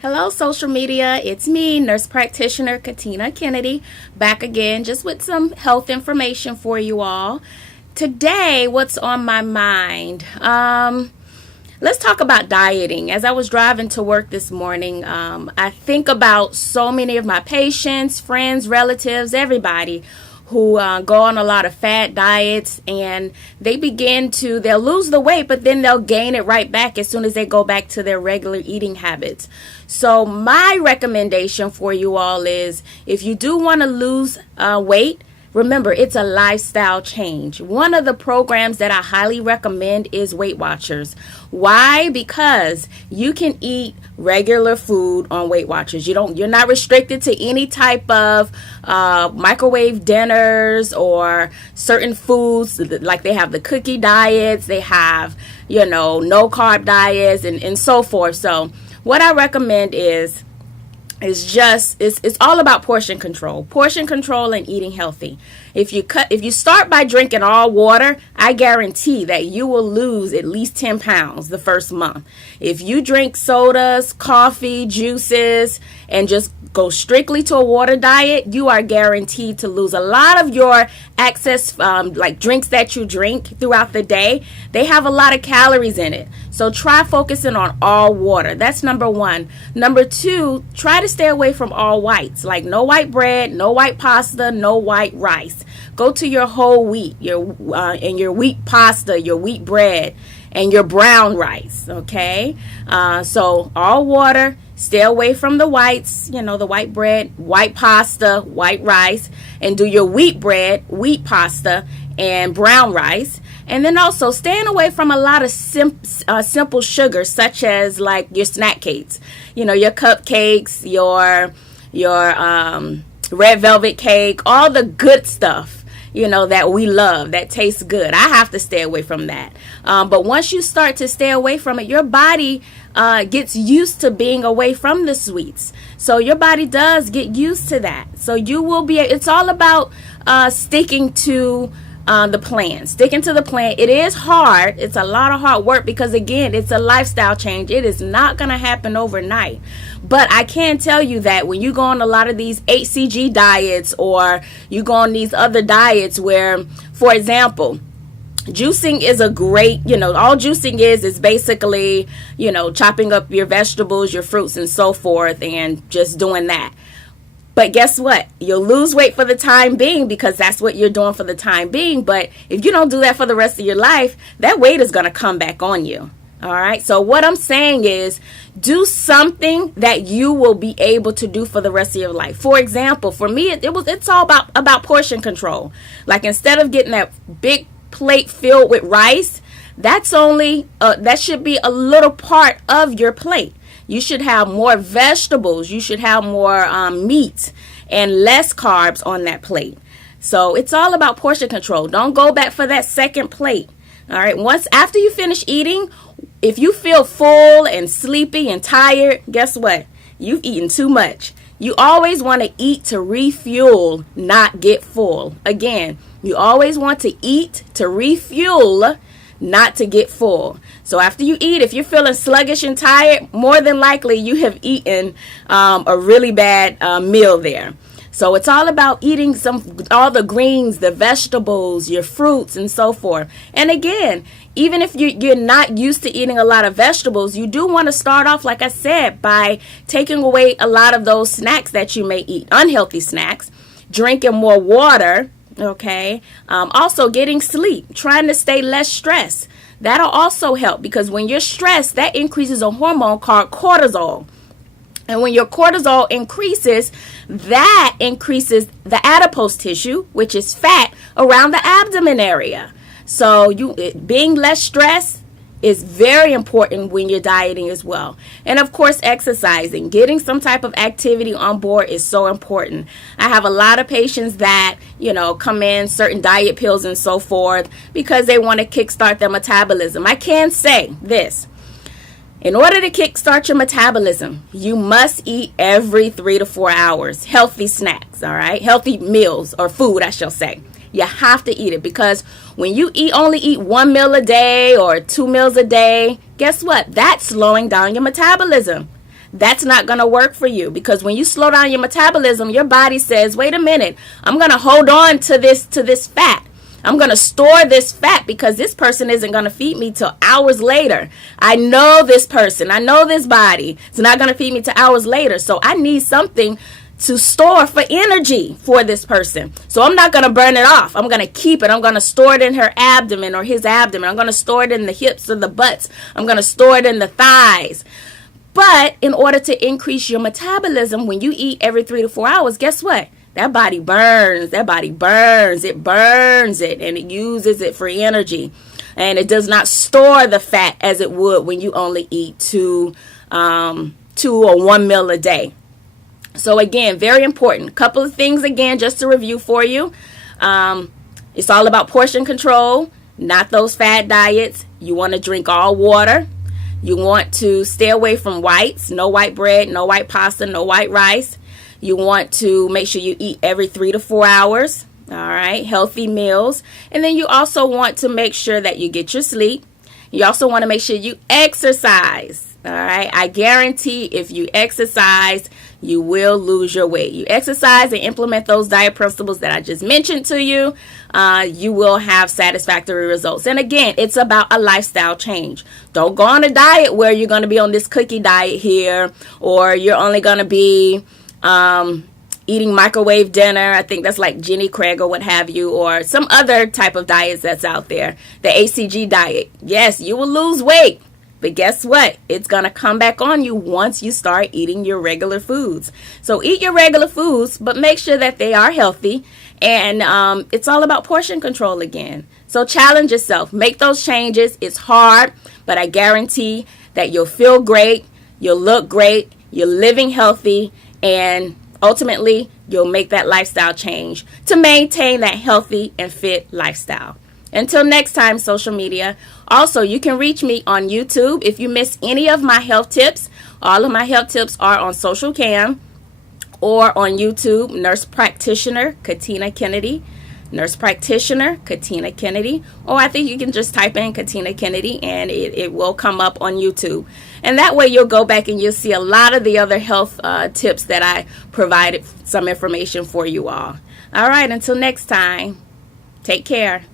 Hello, social media. It's me, nurse practitioner Katina Kennedy, back again just with some health information for you all. Today, what's on my mind? Let's talk about dieting. As I was driving to work this morning, I think about so many of my patients, friends, relatives, everybody who go on a lot of fat diets, and they'll lose the weight, but then they'll gain it right back as soon as they go back to their regular eating habits. So my recommendation for you all is, if you do want to lose weight, remember, it's a lifestyle change. One of the programs that I highly recommend is Weight Watchers. Why? Because you can eat regular food on Weight Watchers. You're not restricted to any type of microwave dinners or certain foods. Like they have the cookie diets, they have, no carb diets and so forth. So what I recommend is it's all about portion control and eating healthy. If you start by drinking all water, I guarantee that you will lose at least 10 pounds the first month. If you drink sodas, coffee, juices, and just go strictly to a water diet, you are guaranteed to lose a lot of your excess, like drinks that you drink throughout the day. They have a lot of calories in it. So try focusing on all water. That's number one. Number two, try to stay away from all whites, like no white bread, no white pasta, no white rice. Go to your whole wheat, your wheat pasta, your wheat bread, and your brown rice, okay? So all water, stay away from the whites, the white bread, white pasta, white rice, and do your wheat bread, wheat pasta, and brown rice. And then also staying away from a lot of simple sugars, such as like your snack cakes, your cupcakes, your red velvet cake, all the good stuff, that we love, that tastes good. I have to stay away from that. But once you start to stay away from it, your body gets used to being away from the sweets. So your body does get used to that. So it's all about sticking to the plan. Sticking to the plan. It is hard. It's a lot of hard work because, again, it's a lifestyle change. It is not going to happen overnight. But I can tell you that when you go on a lot of these HCG diets, or you go on these other diets where, for example, juicing is a great, all juicing is basically, chopping up your vegetables, your fruits, and so forth, and just doing that. But guess what? You'll lose weight for the time being because that's what you're doing for the time being. But if you don't do that for the rest of your life, that weight is going to come back on you. All right. So what I'm saying is, do something that you will be able to do for the rest of your life. For example, for me, it's all about portion control. Like, instead of getting that big plate filled with rice, that should be a little part of your plate. You should have more vegetables. You should have more meat and less carbs on that plate. So it's all about portion control. Don't go back for that second plate. All right. After you finish eating, if you feel full and sleepy and tired, guess what? You've eaten too much. You always want to eat to refuel, not get full. Again, you always want to eat to refuel, not to get full. So after you eat, if you're feeling sluggish and tired, more than likely you have eaten a really bad meal there. So it's all about eating all the greens, the vegetables, your fruits, and so forth. And again, even if you're not used to eating a lot of vegetables, you do want to start off, like I said, by taking away a lot of those snacks that you may eat, unhealthy snacks, drinking more water. Okay. Also getting sleep, trying to stay less stressed. That'll also help, because when you're stressed, that increases a hormone called cortisol. And when your cortisol increases, that increases the adipose tissue, which is fat around the abdomen area. So being less stressed is very important when you're dieting as well. And of course, exercising, getting some type of activity on board is so important. I have a lot of patients that, come in certain diet pills and so forth because they want to kickstart their metabolism. I can say this. In order to kickstart your metabolism, you must eat every 3 to 4 hours. Healthy snacks, all right? Healthy meals, or food, I shall say. You have to eat it, because when you only eat 1 meal a day or 2 meals a day, guess what? That's slowing down your metabolism. that's not going to work for you, because when you slow down your metabolism, your body says, wait a minute, I'm going to hold on to this fat. I'm going to store this fat because this person isn't going to feed me till hours later. I know this person. I know this body. It's not going to feed me till hours later. So I need something to store for energy for this person. So I'm not going to burn it off. I'm going to keep it. I'm going to store it in her abdomen or his abdomen. I'm going to store it in the hips or the butts. I'm going to store it in the thighs. But in order to increase your metabolism, when you eat every 3 to 4 hours, guess what? That body burns. That body burns. It burns it, and it uses it for energy. And it does not store the fat as it would when you only eat two or 1 meal a day. So again, very important. Couple of things again, just to review for you. It's all about portion control, not those fad diets. You want to drink all water. You want to stay away from whites, no white bread, no white pasta, no white rice. You want to make sure you eat every 3 to 4 hours. All right, healthy meals. And then you also want to make sure that you get your sleep. You also want to make sure you exercise. All right, I guarantee if you exercise, you will lose your weight. You exercise and implement those diet principles that I just mentioned to you, you will have satisfactory results. And again, it's about a lifestyle change. Don't go on a diet where you're going to be on this cookie diet here, or you're only going to be eating microwave dinner. I think that's like Jenny Craig or what have you, or some other type of diets that's out there. The ACG diet. Yes, you will lose weight. But guess what? It's going to come back on you once you start eating your regular foods. So eat your regular foods, but make sure that they are healthy. And it's all about portion control again. So challenge yourself. Make those changes. It's hard, but I guarantee that you'll feel great. You'll look great. You're living healthy. And ultimately, you'll make that lifestyle change to maintain that healthy and fit lifestyle. Until next time, social media. Also, you can reach me on YouTube. If you miss any of my health tips, all of my health tips are on Social Cam or on YouTube, Nurse Practitioner, Katina Kennedy. Nurse Practitioner, Katina Kennedy. Or I think you can just type in Katina Kennedy and it will come up on YouTube. And that way you'll go back and you'll see a lot of the other health tips that I provided some information for you all. All right, until next time, take care.